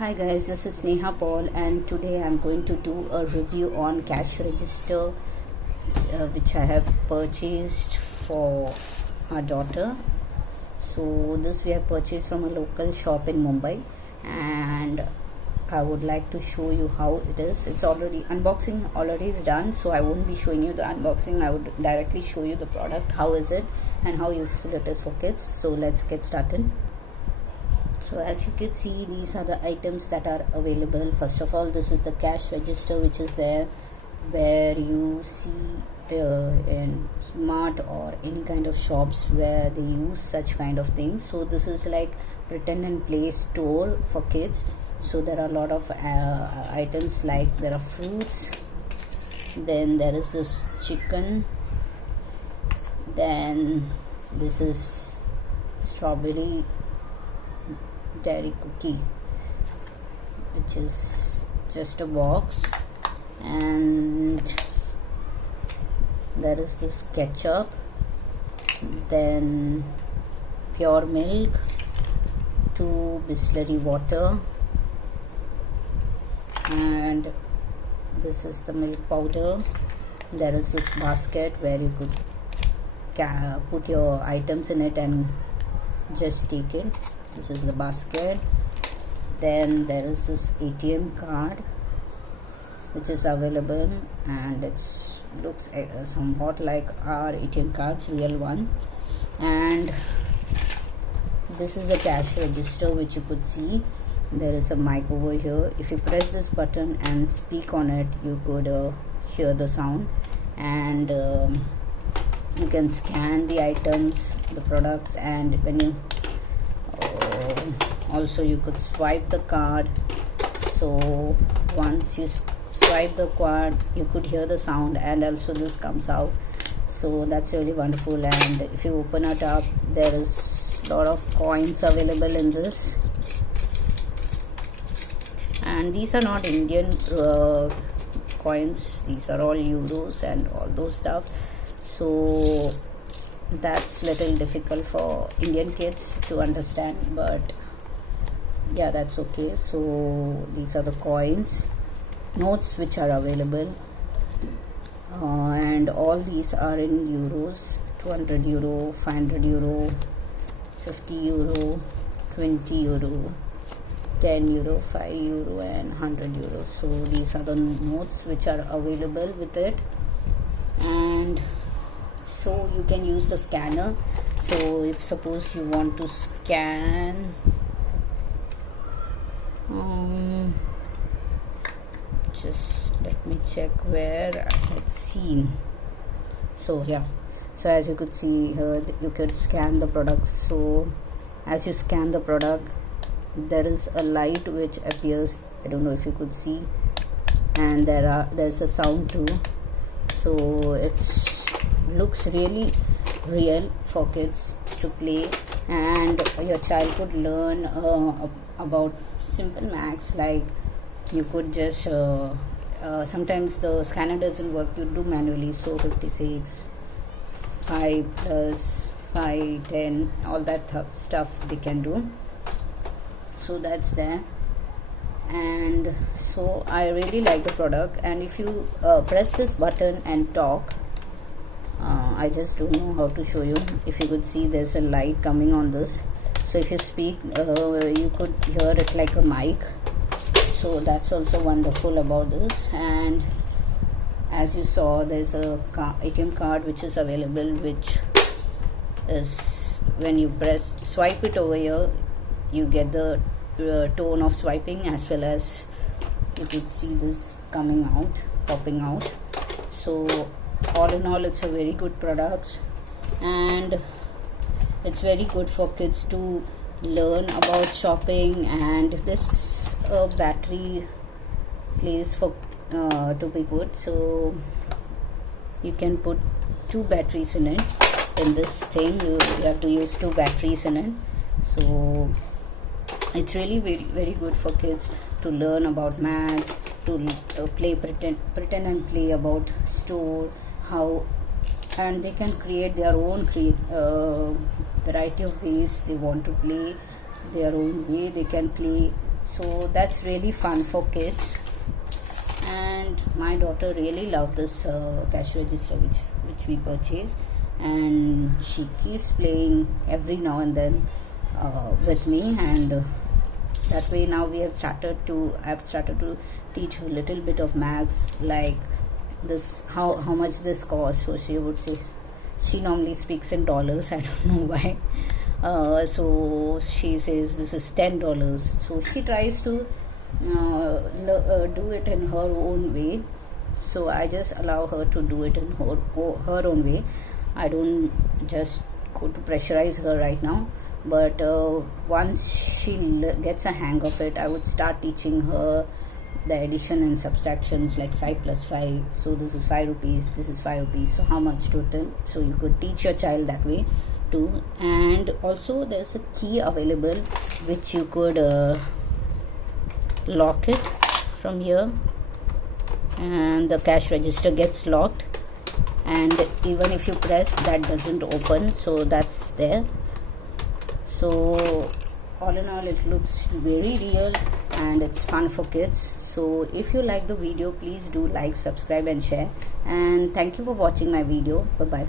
Hi guys, this is Neha Paul and today I'm going to do a review on cash register which I have purchased for our daughter. So this we have purchased from a local shop in Mumbai and I would like to show you how it is. It's already unboxing already is done, so I won't be showing you the unboxing. I would directly show you the product, how is it and how useful it is for kids. So let's get started. So as you can see, these are the items that are available. First of all, this is the cash register which is there, where you see in Smart or any kind of shops where they use such kind of things. So this is like pretend and play store for kids. So there are a lot of items, like there are fruits, then there is this chicken, then this is strawberry dairy cookie, which is just a box, and there is this ketchup, then pure milk, 2 Bisleri water, and this is the milk powder. There is this basket where you could put your items in it and just take it. This is the basket. Then there is this ATM card which is available, and it looks somewhat like our ATM cards, real one. And this is the cash register which you could see. There is a mic over here. If you press this button and speak on it, you could hear the sound, and you can scan the items, the products, and when you also you could swipe the card. So once you swipe the card, you could hear the sound, and also this comes out. So that's really wonderful. And if you open it up, there is a lot of coins available in this, and these are not Indian coins, these are all euros and all those stuff. So that's little difficult for Indian kids to understand, but yeah, that's okay. So these are the coins, notes which are available, and all these are in euros: 200 euro, 500 euro, 50 euro, 20 euro, 10 euro, 5 euro, and 100 euro. So these are the notes which are available with it. And so you can use the scanner. So if suppose you want to scan just let me check where I had seen. So yeah, so as you could see here, you could scan the product. So as you scan the product, there is a light which appears, I don't know if you could see, and there's a sound too. So it's looks really real for kids to play, and your child could learn about simple maths. Like you could just sometimes the scanner doesn't work, you do manually. So 56, 5 plus 5, 10, all that stuff they can do. So that's there. And so I really like the product. And if you press this button and talk, I just don't know how to show you. If you could see, there's a light coming on this. So if you speak, you could hear it like a mic. So that's also wonderful about this. And as you saw, there's a ATM card which is available, which is when you swipe it over here, you get the tone of swiping, as well as you could see this popping out. So all in all, it's a very good product, and it's very good for kids to learn about shopping. And this battery place for to be put, so you can put 2 batteries in it. In this thing, you have to use 2 batteries in it. So it's really very, very good for kids to learn about maths, to pretend and play about store, how, and they can create their own variety of ways they want to play their own way. They can play So that's really fun for kids, and my daughter really loved this cash register which we purchased, and she keeps playing every now and then with me, and that way now I've started to teach her a little bit of maths, like this, how much this costs. So she would say, she normally speaks in dollars, I don't know why. So she says this is $10. So she tries to do it in her own way. So I just allow her to do it in her own way. I don't just go to pressurize her right now, but once she gets a hang of it, I would start teaching her the addition and subtractions, like 5 plus 5. So this is 5 rupees, this is 5 rupees, so how much total? So you could teach your child that way too. And also there's a key available which you could lock it from here, and the cash register gets locked, and even if you press, that doesn't open. So that's there. So all in all, it looks very real and it's fun for kids. So if you like the video, please do like, subscribe and share, and thank you for watching my video. Bye bye.